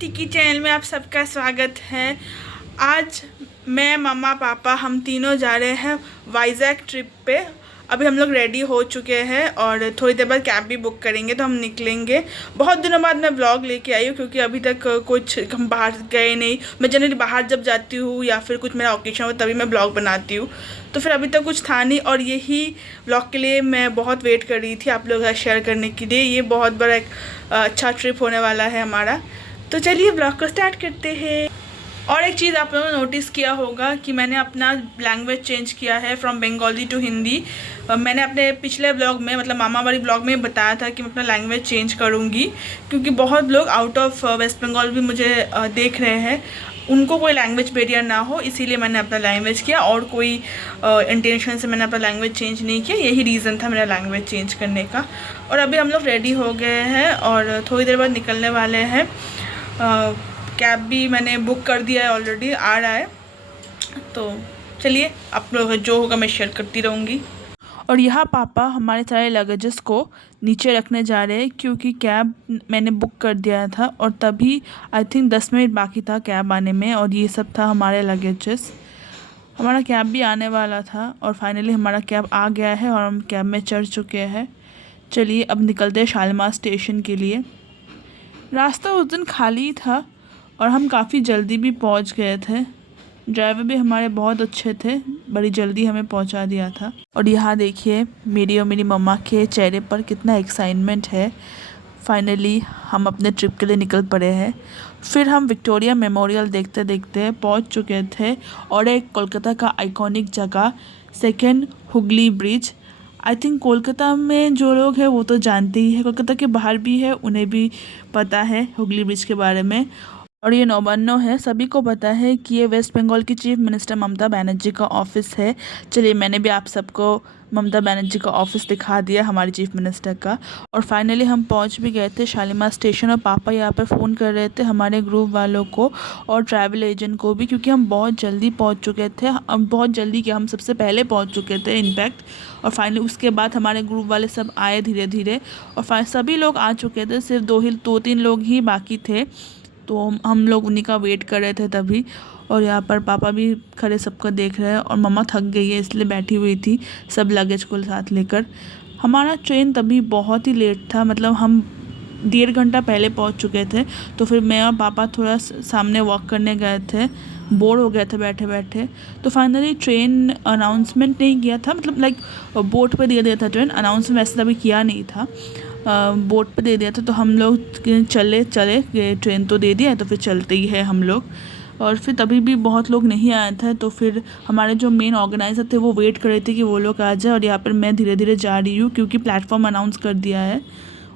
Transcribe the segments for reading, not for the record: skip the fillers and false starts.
टिकी चैनल में आप सबका स्वागत है। आज मैं मम्मा पापा हम तीनों जा रहे हैं वाइजैक ट्रिप पे। अभी हम लोग रेडी हो चुके हैं और थोड़ी देर बाद कैब भी बुक करेंगे तो हम निकलेंगे। बहुत दिनों बाद मैं ब्लॉग लेके आई हूँ क्योंकि अभी तक कुछ हम बाहर गए नहीं। मैं जनरली बाहर जब जाती हूँ या फिर कुछ मेरा ओकेशन हो तभी मैं ब्लॉग बनाती हूँ, तो फिर अभी तक कुछ था नहीं और यही ब्लॉग के लिए मैं बहुत वेट कर रही थी आप लोगों के साथ शेयर करने के लिए। ये बहुत बड़ा एक अच्छा ट्रिप होने वाला है हमारा, तो चलिए ब्लॉग को स्टार्ट करते हैं। और एक चीज़ आप लोगों ने नोटिस किया होगा कि मैंने अपना लैंग्वेज चेंज किया है फ्रॉम बंगाली टू हिंदी। मैंने अपने पिछले ब्लॉग में मतलब मामा वाली ब्लॉग में बताया था कि मैं अपना लैंग्वेज चेंज करूँगी क्योंकि बहुत लोग आउट ऑफ वेस्ट बंगाल भी मुझे देख रहे हैं, उनको कोई लैंग्वेज बैरियर ना हो, इसीलिए मैंने अपना लैंग्वेज किया और कोई इंटेंशन से मैंने अपना लैंग्वेज चेंज नहीं किया। यही रीज़न था मेरा लैंग्वेज चेंज करने का। और अभी हम लोग रेडी हो गए हैं और थोड़ी देर बाद निकलने वाले हैं। कैब भी मैंने बुक कर दिया है, ऑलरेडी आ रहा है, तो चलिए आप लोग जो होगा मैं शेयर करती रहूँगी। और यहाँ पापा हमारे सारे लगेजेस को नीचे रखने जा रहे हैं क्योंकि कैब मैंने बुक कर दिया था और तभी आई थिंक 10 मिनट बाकी था कैब आने में और ये सब था हमारे लगेजेस। हमारा कैब भी आने वाला था और फाइनली हमारा कैब आ गया है और हम कैब में चढ़ चुके हैं। चलिए अब निकलते हैं शालीमार स्टेशन के लिए। रास्ता उस दिन खाली था और हम काफ़ी जल्दी भी पहुंच गए थे। ड्राइवर भी हमारे बहुत अच्छे थे, बड़ी जल्दी हमें पहुंचा दिया था। और यहाँ देखिए मेरी और मेरी मम्मा के चेहरे पर कितना एक्साइटमेंट है। फाइनली हम अपने ट्रिप के लिए निकल पड़े हैं। फिर हम विक्टोरिया मेमोरियल देखते देखते पहुंच चुके थे और एक कोलकाता का आइकॉनिक जगह second Hooghly bridge. I think Kolkata में जो लोग हैं वो तो जानते ही है, कोलकाता के बाहर भी है उन्हें भी पता है हुगली ब्रिज के बारे में। और ये नौबन्नो है, सभी को पता है कि ये वेस्ट बंगाल की चीफ मिनिस्टर ममता बनर्जी का ऑफिस है। चलिए मैंने भी आप सबको ममता बनर्जी का ऑफिस दिखा दिया, हमारी चीफ मिनिस्टर का। और फाइनली हम पहुंच भी गए थे शालीमार स्टेशन और पापा यहाँ पर फ़ोन कर रहे थे हमारे ग्रुप वालों को और ट्रैवल एजेंट को भी, क्योंकि हम बहुत जल्दी पहुँच चुके थे। हम बहुत जल्दी क्या, हम सबसे पहले पहुँच चुके थे इनफैक्ट। और फाइनली उसके बाद हमारे ग्रुप वाले सब आए धीरे धीरे और सभी लोग आ चुके थे, सिर्फ दो तीन लोग ही बाकी थे, तो हम लोग उन्हीं का वेट कर रहे थे तभी। और यहाँ पर पापा भी खड़े सबको देख रहे हैं और मम्मा थक गई है इसलिए बैठी हुई थी सब लगेज को साथ लेकर। हमारा ट्रेन तभी बहुत ही लेट था, मतलब हम 1.5 घंटा पहले पहुँच चुके थे। तो फिर मैं और पापा थोड़ा सामने वॉक करने गए थे, बोर हो गए थे बैठे बैठे। तो फाइनली ट्रेन अनाउंसमेंट नहीं किया था, मतलब लाइक बोर्ड पे दे दिया था ट्रेन, अनाउंसमेंट वैसे तभी किया नहीं था, बोर्ड पे दे दिया था। तो हम लोग चले ट्रेन तो दे दिया है तो फिर चलते ही है हम लोग। और फिर तभी भी बहुत लोग नहीं आए थे, तो फिर हमारे जो मेन ऑर्गेनाइज़र थे वो वेट कर रहे थे कि वो लोग आ जाए। और यहाँ पर मैं धीरे धीरे जा रही हूँ क्योंकि प्लेटफॉर्म अनाउंस कर दिया है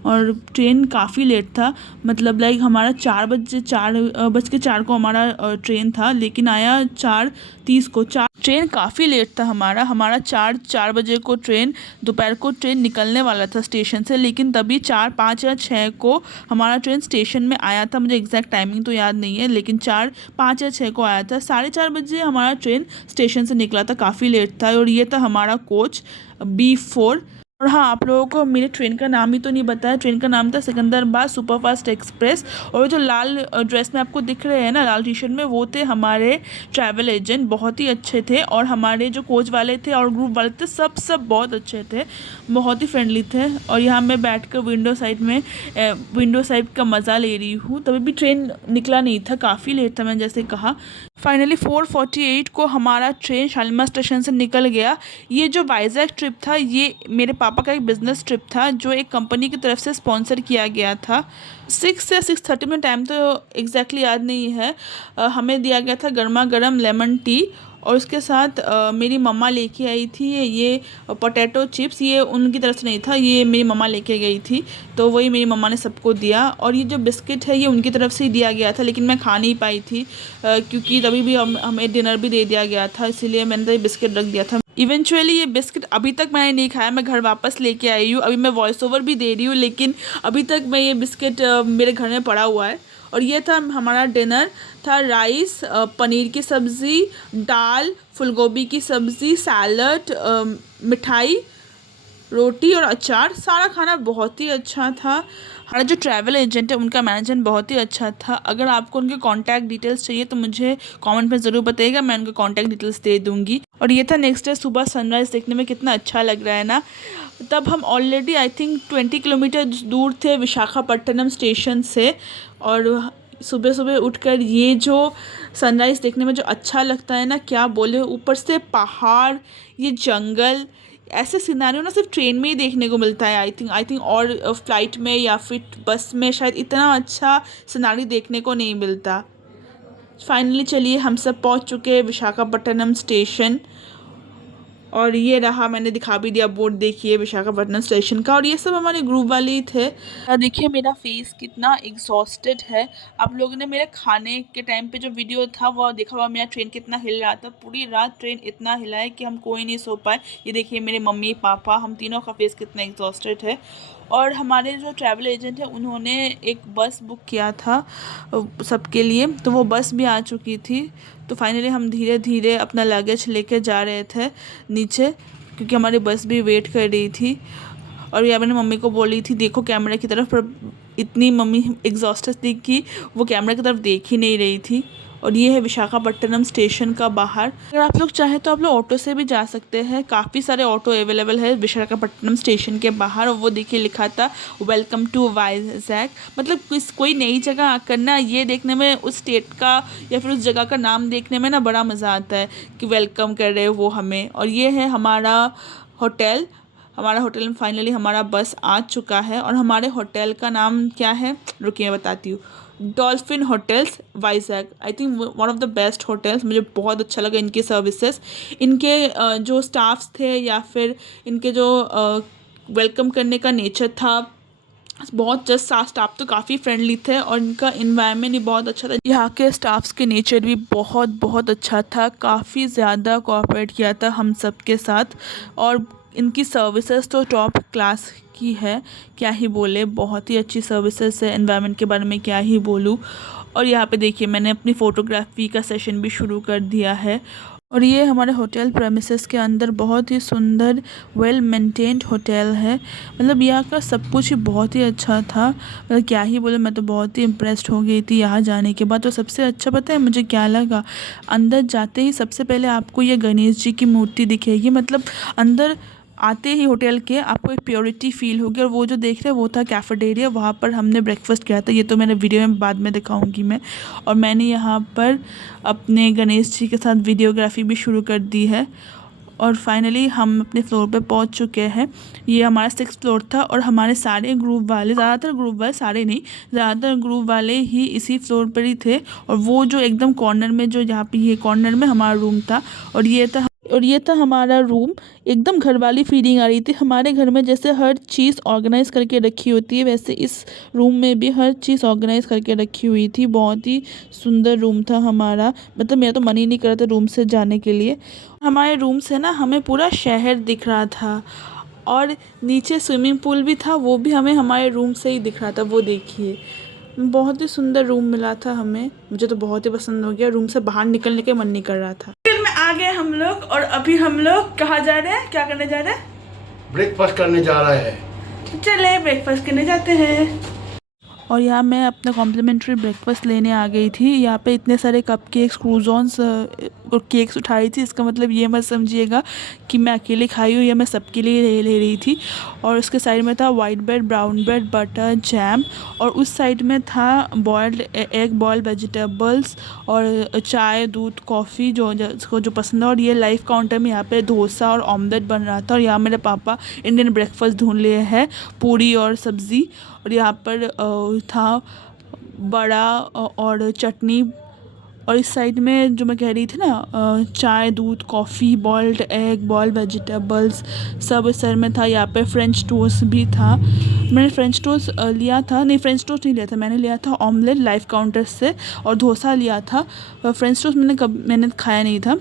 और ट्रेन काफ़ी लेट था, मतलब लाइक हमारा 4:04 को हमारा ट्रेन था, लेकिन आया 4:30 को। ट्रेन काफ़ी लेट था हमारा 4 बजे को ट्रेन, दोपहर को ट्रेन निकलने वाला था स्टेशन से, लेकिन तभी 4, 5 या 6 को हमारा ट्रेन स्टेशन में आया था। मुझे एग्जैक्ट टाइमिंग तो याद नहीं है, लेकिन 4, 5 या 6 को आया था। 4:30 बजे हमारा ट्रेन स्टेशन से निकला था, काफ़ी लेट था। और ये था हमारा कोच B4। और हाँ, आप लोगों को मेरे ट्रेन का नाम ही तो नहीं बताया, ट्रेन का नाम था सिकंदराबाद सुपरफास्ट एक्सप्रेस। और जो लाल ड्रेस में आपको दिख रहे हैं ना, लाल टी शर्ट में, वो थे हमारे ट्रैवल एजेंट, बहुत ही अच्छे थे। और हमारे जो कोच वाले थे और ग्रुप वाले थे सब बहुत अच्छे थे, बहुत ही फ्रेंडली थे। और यहाँ मैं बैठकर विंडो साइड का मज़ा ले रही हूँ। तभी भी ट्रेन निकला नहीं था, काफ़ी लेट था मैंने जैसे कहा। फाइनली 4:48 को हमारा ट्रेन शालीमार स्टेशन से निकल गया। ये जो वाइजैक ट्रिप था ये मेरे पापा का एक बिज़नेस ट्रिप था जो एक कंपनी की तरफ से स्पॉन्सर किया गया था। 6 या 6:30 में, टाइम तो एग्जैक्टली याद नहीं है। हमें दिया गया था गर्मा गर्म लेमन टी और उसके साथ मेरी मम्मा लेके आई थी ये पोटैटो चिप्स। ये उनकी तरफ से नहीं था, ये मेरी मम्मा लेके गई थी, तो वही मेरी मम्मा ने सबको दिया। और ये जो बिस्किट है ये उनकी तरफ से ही दिया गया था, लेकिन मैं खा नहीं पाई थी क्योंकि तभी भी हमें डिनर भी दे दिया गया था, इसीलिए मैंने तो ये बिस्किट रख दिया था। इवेंचुअली ये बिस्किट अभी तक मैंने नहीं खाया, मैं घर वापस लेके आई हूँ। अभी मैं वॉइस ओवर भी दे रही हूँ, लेकिन अभी तक मैं ये बिस्किट मेरे घर में पड़ा हुआ है। और ये था हमारा डिनर, था राइस, पनीर की सब्ज़ी, दाल, फूलगोभी की सब्ज़ी, सैलड, मिठाई, रोटी और अचार, सारा खाना बहुत ही अच्छा था। हमारा जो ट्रैवल एजेंट है उनका मैनेजमेंट बहुत ही अच्छा था। अगर आपको उनके कॉन्टैक्ट डिटेल्स चाहिए तो मुझे कमेंट में ज़रूर बताइएगा, मैं उनके कॉन्टैक्ट डिटेल्स दे दूँगी। और ये था नेक्स्ट डे सुबह सनराइज़ देखने में, कितना अच्छा लग रहा है ना। तब हम ऑलरेडी आई थिंक 20 किलोमीटर दूर थे विशाखापट्टनम स्टेशन से, और सुबह सुबह उठकर ये जो सनराइज़ देखने में जो अच्छा लगता है ना, क्या बोले। ऊपर से पहाड़, ये जंगल, ऐसे सिनारियो ना सिर्फ ट्रेन में ही देखने को मिलता है आई थिंक और फ्लाइट में या फिर बस में शायद इतना अच्छा सिनारी देखने को नहीं मिलता। फाइनली चलिए हम सब पहुंच चुके हैं विशाखापट्टनम स्टेशन, और ये रहा, मैंने दिखा भी दिया बोर्ड, देखिए विशाखापट्टनम स्टेशन का। और ये सब हमारे ग्रुप वाले ही थे। देखिए मेरा फेस कितना एग्जॉस्टेड है। आप लोगों ने मेरे खाने के टाइम पे जो वीडियो था वो देखा हुआ, मेरा ट्रेन कितना हिल रहा था। पूरी रात ट्रेन इतना हिला है कि हम कोई नहीं सो पाए। ये देखिए मेरे मम्मी पापा, हम तीनों का फेस कितना एग्जॉस्टेड है। और हमारे जो ट्रैवल एजेंट है उन्होंने एक बस बुक किया था सबके लिए, तो वो बस भी आ चुकी थी। तो फाइनली हम धीरे धीरे अपना लगेज लेके जा रहे थे नीचे, क्योंकि हमारी बस भी वेट कर रही थी। और यहाँ मैंने मम्मी को बोली थी देखो कैमरे की तरफ, पर इतनी मम्मी एग्जॉस्टेड थी कि वो कैमरे की तरफ देख ही नहीं रही थी। और ये है विशाखापट्टनम स्टेशन का बाहर। अगर आप लोग चाहें तो आप लोग ऑटो से भी जा सकते हैं, काफ़ी सारे ऑटो अवेलेबल है विशाखापट्टनम स्टेशन के बाहर। और वो देखिए लिखा था वेलकम टू वाइजैक, मतलब कोई नई जगह आकर ना ये देखने में, उस स्टेट का या फिर उस जगह का नाम देखने में ना बड़ा मज़ा आता है कि वेलकम कर रहे हो वो हमें। और ये है हमारा होटल। हमारा होटल में फाइनली हमारा बस आ चुका है। और हमारे होटल का नाम क्या है, रुकिए मैं बताती हूँ। Dolphin hotels Vizag, I think one of the best hotels. मुझे बहुत अच्छा लगा इनकी सर्विसेज, इनके जो स्टाफ्स थे या फिर इनके जो वेलकम करने का नेचर था, बहुत जस्ट स्टाफ तो काफ़ी फ्रेंडली थे। और इनका इन्वायरमेंट भी बहुत अच्छा था। यहाँ के स्टाफ्स के नेचर भी बहुत बहुत अच्छा था, काफ़ी ज़्यादा कोऑपरेट किया था हम सब के साथ। और इनकी सर्विसेज तो टॉप क्लास की है, क्या ही बोले, बहुत ही अच्छी सर्विसेज है। एनवायरनमेंट के बारे में क्या ही बोलूँ। और यहाँ पे देखिए मैंने अपनी फ़ोटोग्राफी का सेशन भी शुरू कर दिया है। और ये हमारे होटल प्रेमिसेस के अंदर बहुत ही सुंदर वेल मेंटेन्ड होटल है। मतलब यहाँ का सब कुछ ही बहुत ही अच्छा था, मतलब क्या ही बोले, मैं तो बहुत ही इम्प्रेस्ड हो गई थी यहाँ जाने के बाद। तो सबसे अच्छा पता है मुझे क्या लगा, अंदर जाते ही सबसे पहले आपको ये गणेश जी की मूर्ति दिखेगी। मतलब अंदर आते ही होटल के आपको एक प्योरिटी फील होगी। और वो जो देख रहे हैं वो था कैफेटेरिया, वहाँ पर हमने ब्रेकफास्ट किया था। ये तो मैंने वीडियो में बाद में दिखाऊंगी मैं। और मैंने यहाँ पर अपने गणेश जी के साथ वीडियोग्राफी भी शुरू कर दी है। और फाइनली हम अपने फ्लोर पे पहुँच चुके हैं। ये हमारा 6th फ्लोर था। और हमारे सारे ग्रुप वाले, ज़्यादातर ग्रुप वाले, सारे नहीं, ज़्यादातर ग्रुप वाले ही इसी फ्लोर पर ही थे। और वो जो एकदम कॉर्नर में, जो यहाँ पे ये कॉर्नर में हमारा रूम था। और ये था हमारा रूम। एकदम घर वाली फीलिंग आ रही थी। हमारे घर में जैसे हर चीज़ ऑर्गेनाइज़ करके रखी होती है, वैसे इस रूम में भी हर चीज़ ऑर्गेनाइज़ करके रखी हुई थी। बहुत ही सुंदर रूम था हमारा, मतलब मेरा तो मन ही नहीं कर रहा था रूम से जाने के लिए। हमारे रूम से ना हमें पूरा शहर दिख रहा था। और नीचे स्विमिंग पूल भी था, वो भी हमें हमारे रूम से ही दिख रहा था। वो देखिए बहुत ही सुंदर रूम मिला था हमें, मुझे तो बहुत ही पसंद हो गया। रूम से बाहर निकलने का मन नहीं कर रहा था। फिर में आ गए हम लोग, और अभी हम लोग कहाँ जा रहे हैं, क्या करने जा रहे हैं? ब्रेकफास्ट करने जा रहे हैं। चले ब्रेकफास्ट करने जाते हैं। और यहाँ मैं अपना कॉम्प्लीमेंट्री ब्रेकफास्ट लेने आ गई थी। यहाँ पे इतने सारे कप केक्स, क्रूजॉन्स और केक्स उठाई थी। इसका मतलब ये मत समझिएगा कि मैं अकेले खाई हूँ या मैं सबके लिए ले रही थी। और उसके साइड में था white bread, brown bread, butter, jam. और उस साइड में था बॉयल्ड एग, बॉयल्ड वेजिटेबल्स और चाय, दूध, कॉफ़ी, जो जिसको जो पसंद है। और ये लाइव काउंटर में यहाँ पे डोसा और ऑमलेट बन रहा था। और यहाँ मेरे पापा इंडियन ब्रेकफास्ट ढूंढ लिए हैं, पूरी और सब्ज़ी। और यहाँ पर था बड़ा और चटनी। और इस साइड में जो मैं कह रही थी ना, चाय, दूध, coffee, boiled egg, boiled vegetables, सब इस साइड में था। यहाँ पे फ्रेंच टोस्ट भी था। मैंने फ्रेंच टोस्ट लिया था, नहीं फ्रेंच टोस्ट नहीं लिया था, मैंने लिया था ऑमलेट लाइव काउंटर से। और डोसा लिया था। फ्रेंच टोस्ट मैंने खाया नहीं था।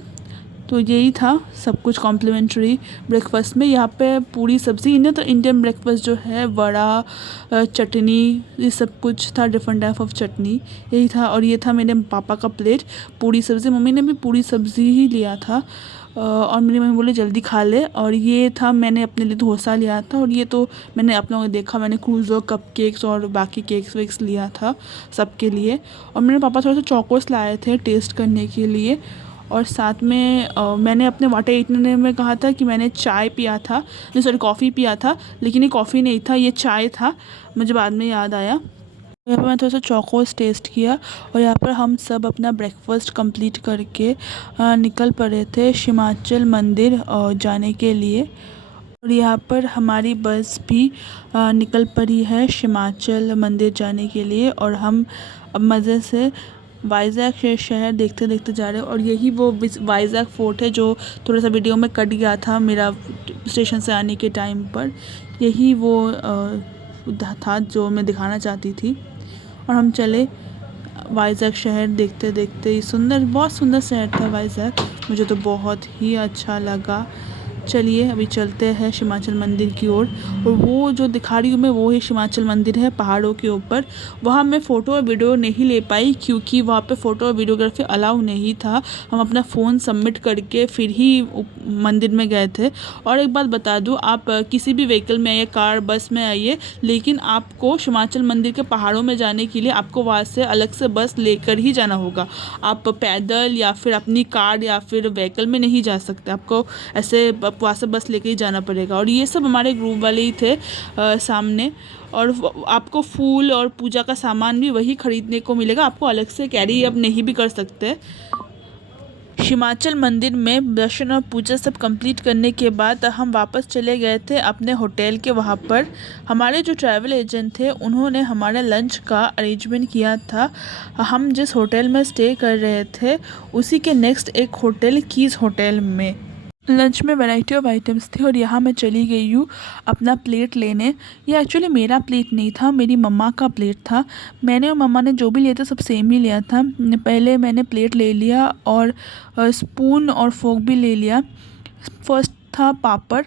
तो यही था सब कुछ कॉम्प्लीमेंट्री ब्रेकफास्ट में। यहाँ पे पूरी सब्ज़ी, इंडियन ब्रेकफास्ट जो है, वड़ा, चटनी, ये सब कुछ था, डिफरेंट टाइप ऑफ चटनी, यही था। और ये था मेरे पापा का प्लेट, पूरी सब्ज़ी। मम्मी ने भी पूरी सब्ज़ी ही लिया था। और मेरी मम्मी बोली जल्दी खा ले। और ये था, मैंने अपने लिए डोसा लिया था, और ये तो मैंने आप लोगों ने देखा, मैंने क्रूज़ो कप केक्स और बाकी केक्स वेक्स लिया था सबके लिए। और मेरे पापा थोड़ा सा चौकोस लाए थे टेस्ट करने के लिए। और साथ में मैंने अपने वाटर इतने में कहा था कि मैंने चाय पिया था, नहीं सॉरी कॉफ़ी पिया था, लेकिन ये कॉफ़ी नहीं था, ये चाय था, मुझे बाद में याद आया। यहाँ पर मैंने थोड़ा सा चौकोस टेस्ट किया। और यहाँ पर हम सब अपना ब्रेकफास्ट कंप्लीट करके निकल पड़े थे हिमाचल मंदिर जाने के लिए। और यहाँ पर हमारी बस भी निकल पड़ी है हिमाचल मंदिर जाने के लिए। और हम अब मज़े से वाइजैक शहर देखते देखते जा रहे हैं। और यही वो वाइजैक फोर्ट है जो थोड़ा सा वीडियो में कट गया था मेरा स्टेशन से आने के टाइम पर। यही वो था जो मैं दिखाना चाहती थी। और हम चले वाइजैक शहर देखते देखते ही, सुंदर, बहुत सुंदर शहर था वाइजैक, मुझे तो बहुत ही अच्छा लगा। चलिए अभी चलते हैं हिमाचल मंदिर की ओर। और वो जो दिखा रही हूँ मैं, वो ही हिमाचल मंदिर है पहाड़ों के ऊपर। वहाँ मैं फ़ोटो और वीडियो नहीं ले पाई क्योंकि वहाँ पे फ़ोटो और वीडियोग्राफी अलाउ नहीं था। हम अपना फ़ोन सबमिट करके फिर ही मंदिर में गए थे। और एक बात बता दूँ, आप किसी भी व्हीकल में आइए, कार बस में आइए, लेकिन आपको हिमाचल मंदिर के पहाड़ों में जाने के लिए आपको वहाँ से अलग से बस लेकर ही जाना होगा। आप पैदल या फिर अपनी कार या फिर व्हीकल में नहीं जा सकते, आपको ऐसे वहाँ से बस लेके ही जाना पड़ेगा। और ये सब हमारे ग्रुप वाले ही थे सामने। और आपको फूल और पूजा का सामान भी वही खरीदने को मिलेगा, आपको अलग से कैरी अब नहीं भी कर सकते। हिमाचल मंदिर में दर्शन और पूजा सब कंप्लीट करने के बाद हम वापस चले गए थे अपने होटल के। वहाँ पर हमारे जो ट्रैवल एजेंट थे उन्होंने हमारे लंच का अरेंजमेंट किया था। हम जिस होटल में स्टे कर रहे थे उसी के नेक्स्ट एक होटल कीज़ होटल में लंच में वैरायटी ऑफ आइटम्स थे। और यहाँ मैं चली गई हूँ अपना प्लेट लेने। ये एक्चुअली मेरा प्लेट नहीं था, मेरी मम्मा का प्लेट था। मैंने और मम्मा ने जो भी लिया था सब सेम ही लिया था। पहले मैंने प्लेट ले लिया और स्पून और फोक भी ले लिया। फर्स्ट था पापड़,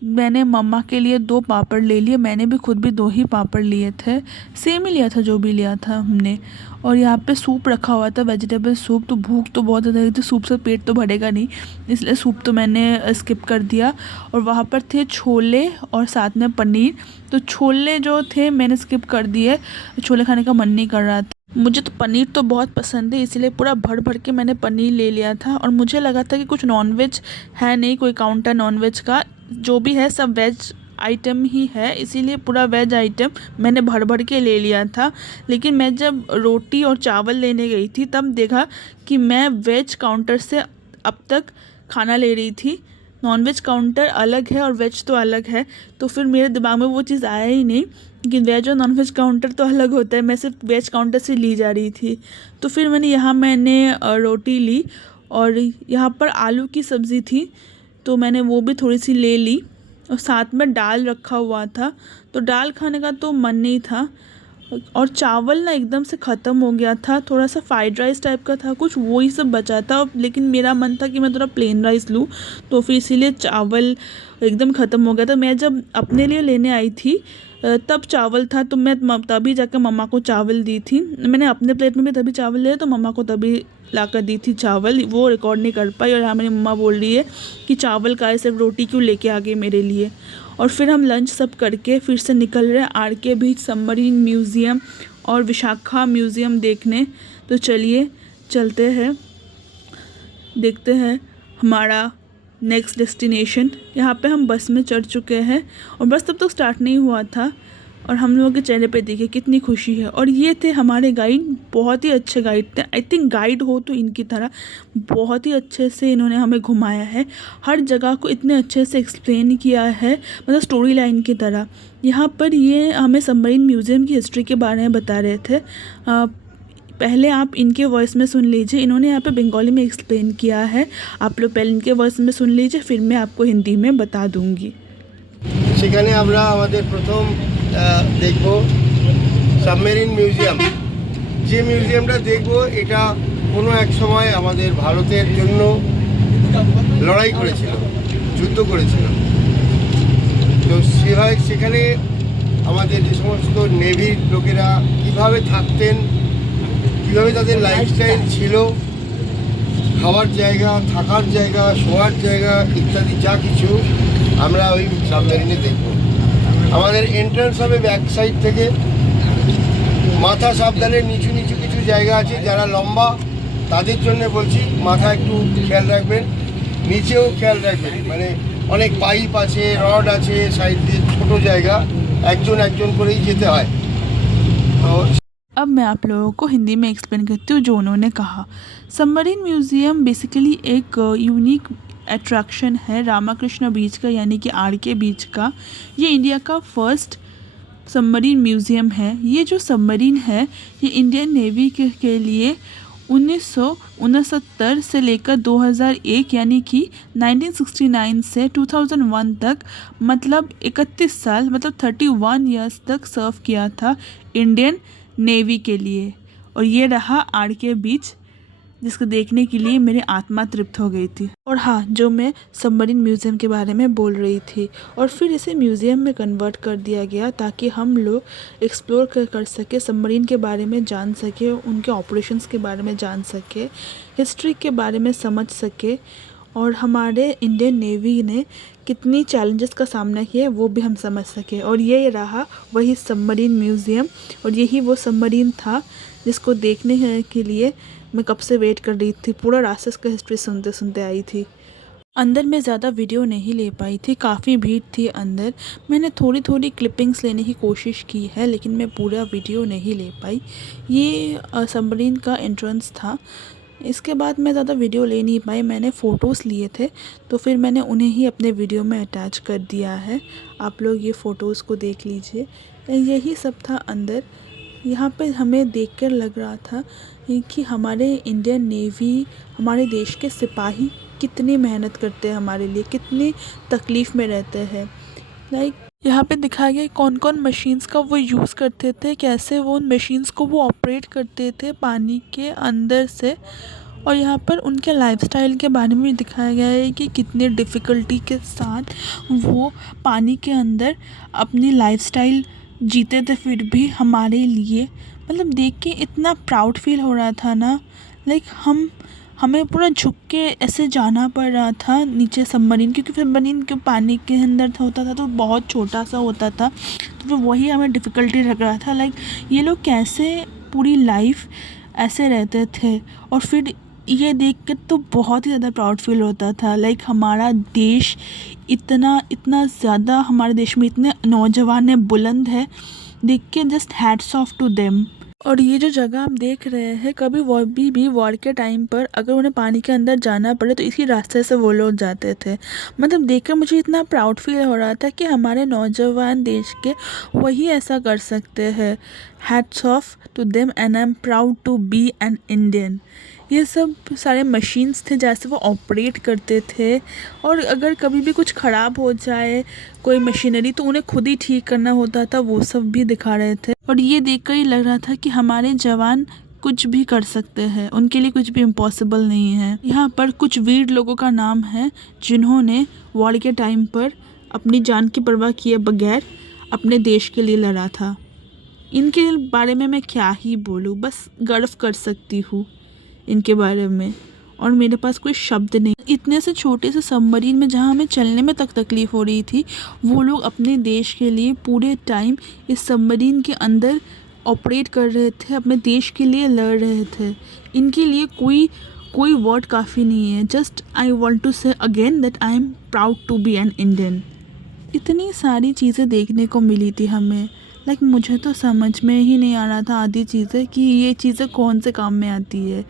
मैंने मम्मा के लिए 2 पापड़ ले लिए, मैंने भी खुद भी 2 ही पापड़ लिए थे, सेम ही लिया था जो भी लिया था हमने। और यहाँ पे सूप रखा हुआ था, वेजिटेबल सूप। तो भूख तो बहुत ज़्यादा लगी थी, सूप से पेट तो भरेगा नहीं, इसलिए सूप तो मैंने स्किप कर दिया। और वहाँ पर थे छोले और साथ में पनीर। तो छोले जो थे मैंने स्किप कर दिए, छोले खाने का मन नहीं कर रहा था। मुझे तो पनीर तो बहुत पसंद है, इसीलिए पूरा भर भर के मैंने पनीर ले लिया था। और मुझे लगा था कि कुछ नॉनवेज है नहीं, कोई काउंटर नॉनवेज का, जो भी है सब वेज आइटम ही है, इसीलिए पूरा वेज आइटम मैंने भर भर के ले लिया था। लेकिन मैं जब रोटी और चावल लेने गई थी तब देखा कि मैं वेज काउंटर से अब तक खाना ले रही थी, नॉनवेज काउंटर अलग है और वेज तो अलग है। तो फिर मेरे दिमाग में वो चीज़ आया ही नहीं कि वेज और नॉनवेज काउंटर तो अलग होता है, मैं सिर्फ वेज काउंटर से ली जा रही थी। तो फिर मैंने रोटी ली और यहाँ पर आलू की सब्ज़ी थी तो मैंने वो भी थोड़ी सी ले ली। और साथ में दाल रखा हुआ था, तो दाल खाने का तो मन नहीं था। और चावल ना एकदम से ख़त्म हो गया था, थोड़ा सा फ्राइड राइस टाइप का था कुछ, वो ही सब बचा था। लेकिन मेरा मन था कि मैं थोड़ा प्लेन राइस लूँ, तो फिर इसीलिए चावल एकदम ख़त्म हो गया था। मैं जब अपने लिए लेने आई थी तब चावल था, तो मैं तभी जाकर मम्मा को चावल दी थी। मैंने अपने प्लेट में भी तभी चावल लिया, तो मम्मा को तभी ला कर दी थी चावल, वो रिकॉर्ड नहीं कर पाई। और यहाँ मेरी मम्मा बोल रही है कि चावल का है, सिर्फ रोटी क्यों लेके आ गए मेरे लिए। और फिर हम लंच सब करके फिर से निकल रहे हैं आर के बीच सबमरीन म्यूज़ियम और विशाखा म्यूज़ियम देखने। तो चलिए चलते हैं, देखते हैं हमारा नेक्स्ट डेस्टिनेशन। यहाँ पे हम बस में चढ़ चुके हैं और बस तब तक स्टार्ट नहीं हुआ था और हम लोगों के चेहरे पे देखिए कितनी खुशी है। और ये थे हमारे गाइड, बहुत ही अच्छे गाइड थे। आई थिंक गाइड हो तो इनकी तरह बहुत ही अच्छे से इन्होंने हमें घुमाया है, हर जगह को इतने अच्छे से एक्सप्लेन किया है, मतलब स्टोरी लाइन की तरह। यहाँ पर ये हमें सबमरीन म्यूज़ियम की हिस्ट्री के बारे में बता रहे थे। पहले आप इनके वॉइस में सुन लीजिए, इन्होंने यहाँ पे बंगाली में एक्सप्लेन किया है। आप लोग पहले इनके वॉइस में सुन लीजिए, फिर मैं आपको हिंदी में बता दूँगी। সেখানে আমরা আমাদের প্রথম দেখব সাবমেরিন মিউজিয়াম। যে মিউজিয়ামটা দেখব এটা কোনো এক সময় আমাদের ভারতের জন্য লড়াই করেছিল, যুদ্ধ করেছিল। তো সেখানে আমাদের যে সমস্ত নেভির লোকেরা কীভাবে থাকতেন, কীভাবে তাদের লাইফস্টাইল ছিল, খাওয়ার জায়গা, থাকার জায়গা, শোয়ার জায়গা ইত্যাদি যা কিছু আমরা ওই সাবমেরিনে দেখব। আমাদের এন্ট্রান্স হবে ব্যাক সাইড থেকে। মাথা সাবধানে, নিচু নিচু কিছু জায়গা আছে, যারা লম্বা তাদের জন্য বলছি মাথা একটু খেয়াল রাখবেন, নিচেও খেয়াল রাখবেন। মানে অনেক পাইপ আছে, রড আছে সাইড দিয়ে, ছোটো জায়গা, একজন একজন করেই যেতে হয়। তো अब मैं आप लोगों को हिंदी में एक्सप्लेन करती हूँ जो उन्होंने कहा। सबमरीन म्यूज़ियम बेसिकली एक यूनिक अट्रैक्शन है रामाकृष्ण बीच का, यानी कि आर के बीच का। ये इंडिया का फर्स्ट सबमरीन म्यूज़ियम है। ये जो सबमरीन है ये इंडियन नेवी के लिए 1969 से लेकर 2001 यानी कि 1969 से 2001 तक, मतलब 31 साल, मतलब 31 ईयर्स तक सर्व किया था इंडियन नेवी के लिए। और ये रहा आर के बीच, जिसको देखने के लिए मेरी आत्मा तृप्त हो गई थी। और हाँ, जो मैं सबमरीन म्यूज़ियम के बारे में बोल रही थी, और फिर इसे म्यूज़ियम में कन्वर्ट कर दिया गया ताकि हम लोग एक्सप्लोर कर सके, सबमरीन के बारे में जान सके, उनके ऑपरेशंस के बारे में जान सके, हिस्ट्री के बारे में समझ सके, और हमारे इंडियन नेवी ने कितनी चैलेंजेस का सामना किया वो भी हम समझ सके। और ये रहा वही सबमरीन म्यूज़ियम, और यही वो सबमरीन था जिसको देखने के लिए मैं कब से वेट कर रही थी। पूरा रास्ते का हिस्ट्री सुनते सुनते आई थी। अंदर मैं ज़्यादा वीडियो नहीं ले पाई थी, काफ़ी भीड़ थी अंदर। मैंने थोड़ी थोड़ी क्लिपिंग्स लेने की कोशिश की है, लेकिन मैं पूरा वीडियो नहीं ले पाई। ये सबमरीन का एंट्रेंस था। इसके बाद मैं ज़्यादा वीडियो ले नहीं पाई। मैंने फ़ोटोज़ लिए थे तो फिर मैंने उन्हें ही अपने वीडियो में अटैच कर दिया है। आप लोग ये फ़ोटोज़ को देख लीजिए। यही सब था अंदर। यहाँ पे हमें देखकर लग रहा था कि हमारे इंडियन नेवी, हमारे देश के सिपाही कितनी मेहनत करते हैं हमारे लिए, कितनी तकलीफ़ में रहते हैं। यहाँ पे दिखाया गया कौन कौन मशीन्स का वो यूज़ करते थे, कैसे वो उन मशीन्स को वो ऑपरेट करते थे पानी के अंदर से। और यहाँ पर उनके लाइफस्टाइल के बारे में दिखाया गया है कि कितने डिफ़िकल्टी के साथ वो पानी के अंदर अपनी लाइफस्टाइल जीते थे, फिर भी हमारे लिए। मतलब देख के इतना प्राउड फील हो रहा था ना। हमें पूरा झुक के ऐसे जाना पड़ रहा था नीचे सबमरीन, क्योंकि सबमरीन के पानी के अंदर होता था तो बहुत छोटा सा होता था, तो फिर वही हमें डिफ़िकल्टी लग रहा था। ये लोग कैसे पूरी लाइफ ऐसे रहते थे। और फिर ये देख के तो बहुत ही ज़्यादा प्राउड फील होता था। हमारा देश इतना ज़्यादा, हमारे देश में इतने नौजवान बुलंद है, देख के just hats off to them. और ये जो जगह हम देख रहे हैं, कभी वो भी वॉर के टाइम पर अगर उन्हें पानी के अंदर जाना पड़े तो इसी रास्ते से वो लोग जाते थे। मतलब देखकर मुझे इतना प्राउड फील हो रहा था कि हमारे नौजवान देश के वही ऐसा कर सकते हैं। Hats off to them and I am proud to be an Indian. ये सब सारे मशीन्स थे जैसे वो ऑपरेट करते थे, और अगर कभी भी कुछ ख़राब हो जाए कोई मशीनरी तो उन्हें खुद ही ठीक करना होता था, वो सब भी दिखा रहे थे। और ये देखकर ही लग रहा था कि हमारे जवान कुछ भी कर सकते हैं, उनके लिए कुछ भी इम्पॉसिबल नहीं है। यहाँ पर कुछ वीर लोगों का नाम है जिन्होंने वॉर के टाइम पर अपनी जान की परवाह किए बगैर अपने देश के लिए लड़ा था। इनके बारे में मैं क्या ही बोलूँ, बस गर्व कर सकती हूँ इनके बारे में, और मेरे पास कोई शब्द नहीं। इतने से छोटे से सबमरीन में जहाँ हमें चलने में तक तकलीफ़ हो रही थी, वो लोग अपने देश के लिए पूरे टाइम इस सबमरीन के अंदर ऑपरेट कर रहे थे, अपने देश के लिए लड़ रहे थे। इनके लिए कोई वर्ड काफ़ी नहीं है। Just I want to say again that I am proud to be an Indian. इतनी सारी चीज़ें देखने को मिली थी हमें। मुझे तो समझ में ही नहीं आ रहा था आधी चीज़ें कि ये चीज़ें कौन से काम में आती है।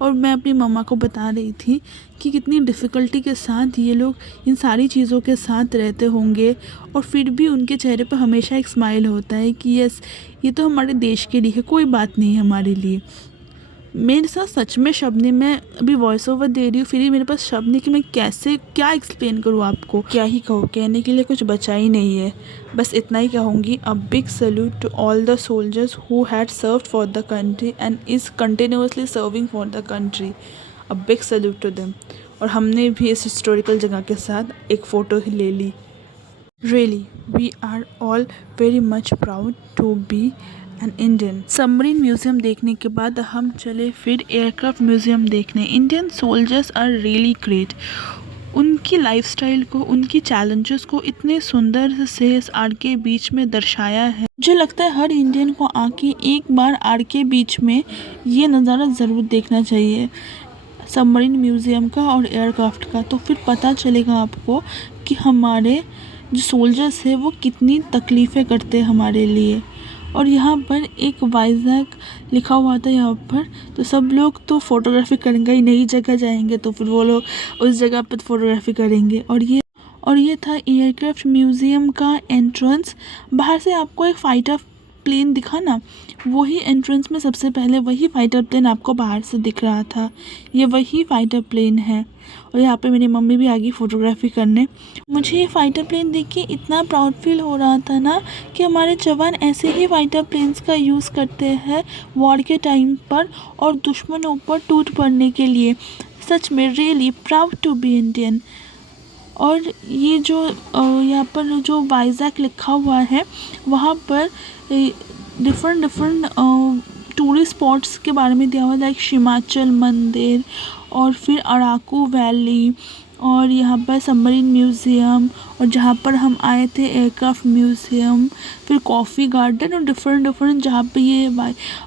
और मैं अपनी मम्मा को बता रही थी कि कितनी डिफ़िकल्टी के साथ ये लोग इन सारी चीज़ों के साथ रहते होंगे, और फिर भी उनके चेहरे पर हमेशा एक स्माइल होता है कि यस, ये तो हमारे देश के लिए है, कोई बात नहीं है हमारे लिए। मेरे साथ सच में शब्द नहीं, मैं अभी वॉइस ओवर दे रही हूँ, फिर भी मेरे पास शब्द नहीं कि मैं कैसे क्या एक्सप्लेन करूँ आपको, क्या ही कहूँ, कहने के लिए कुछ बचा ही नहीं है। बस इतना ही कहूँगी, a big salute to all the soldiers who had served for the country and is continuously serving for the country. A big salute to them. और हमने भी इस हिस्टोरिकल जगह के साथ एक फ़ोटो ही ले ली। Really, we are all very much proud to be and Indian submarine museum देखने के बाद हम चले फिर एयरक्राफ्ट म्यूजियम देखने। Indian soldiers are really great. उनकी लाइफस्टाइल को, उनकी चैलेंजेस को इतने सुंदर से इस आर्ट के बीच में दर्शाया है। मुझे लगता है हर इंडियन को आके एक बार आर्ट के बीच में ये नज़ारा ज़रूर देखना चाहिए, सबमरीन म्यूज़ियम का और एयरक्राफ्ट का। तो फिर पता चलेगा आपको कि हमारे जो सोल्जर्स हैं वो कितनी तकलीफ़ें करते हैं हमारे लिए। और यहाँ पर एक वाइजैक लिखा हुआ था यहाँ पर, तो सब लोग तो फोटोग्राफी करेंगे ही, नई जगह जाएंगे तो फिर वो लोग उस जगह पर फोटोग्राफी करेंगे। और ये था एयरक्राफ्ट म्यूज़ियम का एंट्रेंस। बाहर से आपको एक फाइटर प्लेन दिखा ना, वही एंट्रेंस में सबसे पहले वही फाइटर प्लेन आपको बाहर से दिख रहा था। ये वही फाइटर प्लेन है। और यहाँ पे मेरी मम्मी भी आ गई फ़ोटोग्राफी करने। मुझे ये फाइटर प्लेन देख के इतना प्राउड फील हो रहा था ना कि हमारे जवान ऐसे ही फाइटर प्लेन्स का यूज़ करते हैं वॉर के टाइम पर और दुश्मनों पर टूट पड़ने के लिए। सच में really proud to be Indian. और ये जो यहाँ पर जो वाइजैक लिखा हुआ है, वहाँ पर डिफरेंट टूरिस्ट स्पॉट्स के बारे में दिया हुआ है, लाइक हिमाचल मंदिर और फिर अराकू वैली और यहाँ पर सबमरीन म्यूज़ियम और जहाँ पर हम आए थे एयरक्राफ्ट म्यूज़ियम, फिर कॉफ़ी गार्डन और डिफरेंट जहाँ पे ये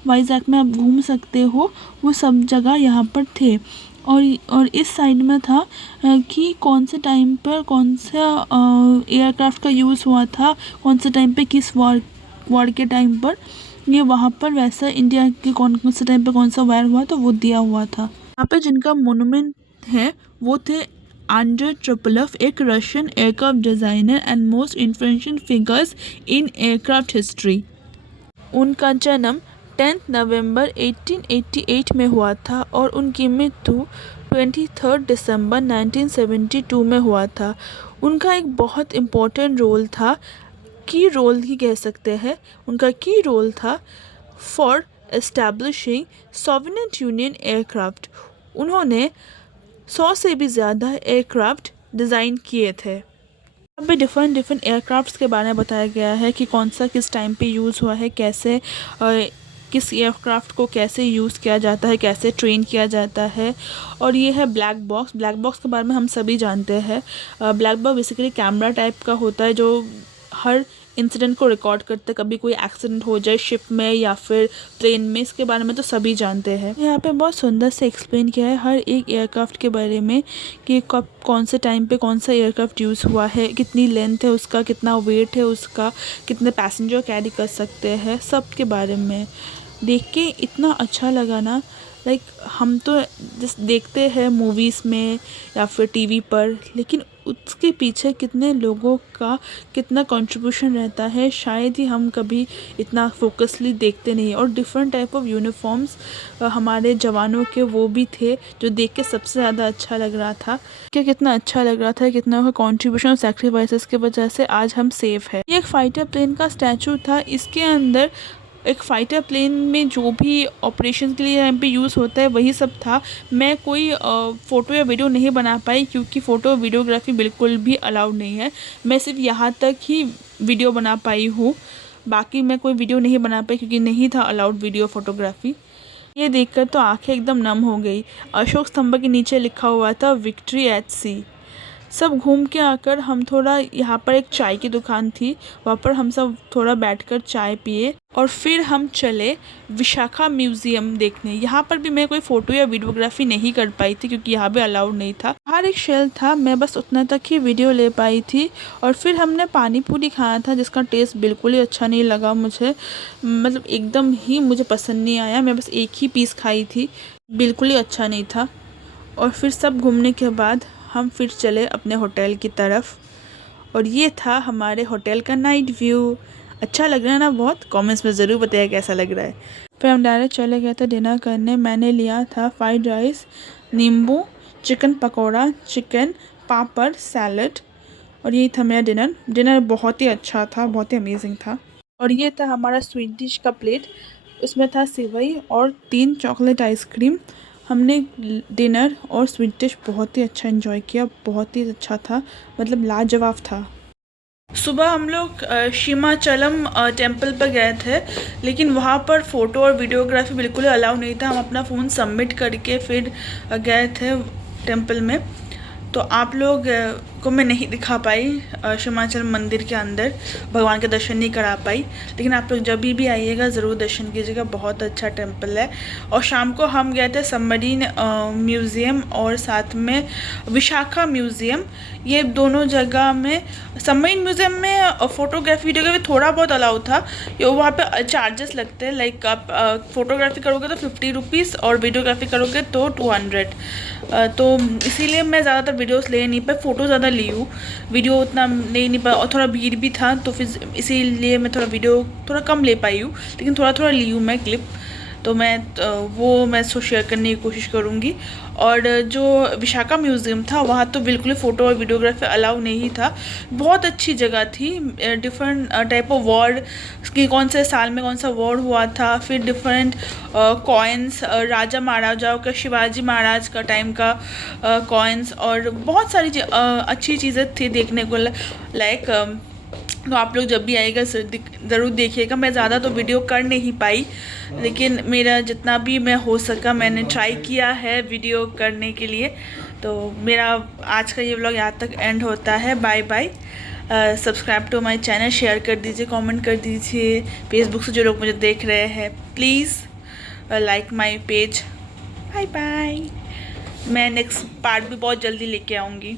वाइजैक में आप घूम सकते हो, वो सब जगह यहाँ पर थे। और इस साइड में था कि कौन से टाइम पर कौन सा एयरक्राफ्ट का यूज़ हुआ था, कौन से टाइम पे किस वॉर के टाइम पर, ये वहाँ पर वैसा इंडिया के कौन से टाइम पे कौन सा वार हुआ तो वो दिया हुआ था। यहाँ पे जिनका मोनूमेंट है वो थे एंड्रे ट्रोपोलोव, एक Russian aircraft designer and most influential figures in aircraft history. उनका जन्म 10 नवंबर 1888 में हुआ था और उनकी मृत्यु 23 दिसंबर 1972 में हुआ था। उनका एक बहुत इम्पोर्टेंट रोल था, की रोल ही कह सकते हैं, उनका की रोल था for establishing Soviet union aircraft. उन्होंने 100 से भी ज़्यादा एयरक्राफ्ट डिज़ाइन किए थे। यहाँ पे डिफरेंट एयरक्राफ्ट्स के बारे में बताया गया है कि कौन सा किस टाइम पे यूज़ हुआ है, कैसे किस एयरक्राफ्ट को कैसे यूज़ किया जाता है, कैसे ट्रेन किया जाता है। और ये है ब्लैक बॉक्स के बारे में हम सभी जानते हैं। Black box basically camera type का होता है जो हर इंसिडेंट को रिकॉर्ड करते, कभी कोई एक्सीडेंट हो जाए शिप में या फिर प्लेन में, इसके बारे में तो सभी जानते हैं। यहाँ पे बहुत सुंदर से एक्सप्लेन किया है हर एक एयरक्राफ्ट के बारे में कि कब कौन से टाइम पे कौन सा एयरक्राफ्ट यूज़ हुआ है, कितनी लेंथ है उसका, कितना वेट है उसका, कितने पैसेंजर कैरी कर सकते हैं, सब के बारे में देख के इतना अच्छा लगा ना। लाइक हम तो जस्ट देखते हैं मूवीज़ में या फिर टीवी पर, लेकिन उसके पीछे कितने लोगों का कितना कंट्रीब्यूशन रहता है शायद ही हम कभी इतना फोकसली देखते नहीं। और डिफरेंट टाइप ऑफ यूनिफॉर्म्स हमारे जवानों के वो भी थे जो देख के सबसे ज़्यादा अच्छा लग रहा था कि कितना अच्छा लग रहा था, कितना का कंट्रीब्यूशन और सैक्रिफाइसेस की वजह से आज हम सेफ है। ये एक फाइटर प्लेन का स्टैचू था। इसके अंदर एक फ़ाइटर प्लेन में जो भी ऑपरेशन के लिए यहाँ पे यूज़ होता है वही सब था। मैं कोई फ़ोटो या वीडियो नहीं बना पाई क्योंकि फ़ोटो वीडियोग्राफी बिल्कुल भी अलाउड नहीं है। मैं सिर्फ यहाँ तक ही वीडियो बना पाई हूँ, बाकी मैं कोई वीडियो नहीं बना पाई क्योंकि नहीं था अलाउड वीडियो फ़ोटोग्राफी। ये देखकर तो आंखें एकदम नम हो गई। अशोक स्तंभ के नीचे लिखा हुआ था विक्ट्री एट सी। सब घूम के आकर हम थोड़ा, यहाँ पर एक चाय की दुकान थी, वहाँ पर हम सब थोड़ा बैठकर चाय पिए और फिर हम चले विशाखा म्यूज़ियम देखने। यहाँ पर भी मैं कोई फ़ोटो या वीडियोग्राफी नहीं कर पाई थी क्योंकि यहाँ भी अलाउड नहीं था। बाहर एक शेल था, मैं बस उतना तक ही वीडियो ले पाई थी। और फिर हमने पानी पूरी खाया था जिसका टेस्ट बिल्कुल ही अच्छा नहीं लगा मुझे, मतलब एकदम ही मुझे पसंद नहीं आया। मैं बस एक ही पीस खाई थी, बिल्कुल ही अच्छा नहीं था। और फिर सब घूमने के बाद हम फिर चले अपने होटल की तरफ और ये था हमारे होटल का नाइट व्यू। अच्छा लग रहा है ना बहुत? कमेंट्स में ज़रूर बताइए कैसा लग रहा है। फिर हम डायरेक्ट चले गए थे डिनर करने। मैंने लिया था फ्राइड राइस, नींबू, चिकन पकौड़ा, चिकन पापड़, सैलड और यही था मेरा डिनर बहुत ही अच्छा था, बहुत ही अमेजिंग था। और ये था हमारा स्वीट डिश का प्लेट, उसमें था सेवई और 3 चॉकलेट आइसक्रीम। हमने डिनर और स्वीट डिश बहुत ही अच्छा एंजॉय किया, बहुत ही अच्छा था, मतलब लाजवाब था। सुबह हम लोग सीमाचलम टेम्पल पर गए थे, लेकिन वहाँ पर फ़ोटो और वीडियोग्राफी बिल्कुल अलाउ नहीं था। हम अपना फ़ोन सबमिट करके फिर गए थे टेम्पल में, तो आप लोग को मैं नहीं दिखा पाई सीमाचलम मंदिर के अंदर, भगवान के दर्शन नहीं करा पाई। लेकिन आप लोग जब भी आइएगा ज़रूर दर्शन कीजिएगा, बहुत अच्छा टेम्पल है। और शाम को हम गए थे सबमरीन म्यूज़ियम और साथ में विशाखा म्यूज़ियम। ये दोनों जगह में, सबमरीन म्यूज़ियम में फ़ोटोग्राफी वीडियोग्राफी थोड़ा बहुत अलाउ था। ये वहाँ पे चार्जेस लगते हैं, लाइक आप फ़ोटोग्राफी करोगे तो 50 रुपीज़ और वीडियोग्राफी करोगे तो 200। तो इसीलिए मैं ज़्यादातर वीडियोस ले नहीं पाई, फ़ोटो ज़्यादा ली हूँ, वीडियो उतना ले नहीं पाया। और थोड़ा भीड़ भी था तो फिर इसीलिए मैं थोड़ा वीडियो थोड़ा कम ले पाई हूँ, लेकिन थोड़ा थोड़ा ली हूँ मैं क्लिप। तो मैं सो शेयर करने की कोशिश करूँगी। और जो विशाखा म्यूज़ियम था वहाँ तो बिल्कुल फ़ोटो और वीडियोग्राफी अलाउ नहीं था। बहुत अच्छी जगह थी, डिफरेंट टाइप ऑफ वॉर कि कौन से साल में कौन सा वॉर हुआ था, फिर डिफरेंट कॉइन्स, राजा महाराजाओं का, शिवाजी महाराज का टाइम का कॉइन्स, और बहुत सारी अच्छी चीज़ें थी देखने को लायक। तो आप लोग जब भी आएगा ज़रूर देखिएगा। मैं ज़्यादा तो वीडियो कर नहीं पाई, लेकिन मेरा जितना भी मैं हो सका मैंने ट्राई किया है वीडियो करने के लिए। तो मेरा आज का ये व्लॉग यहाँ तक एंड होता है। Bye bye. Subscribe to my channel, share कर दीजिए, कमेंट कर दीजिए। फेसबुक से जो लोग मुझे देख रहे हैं please like my page. Bye bye. मैं नेक्स्ट पार्ट भी बहुत जल्दी लेके आऊँगी।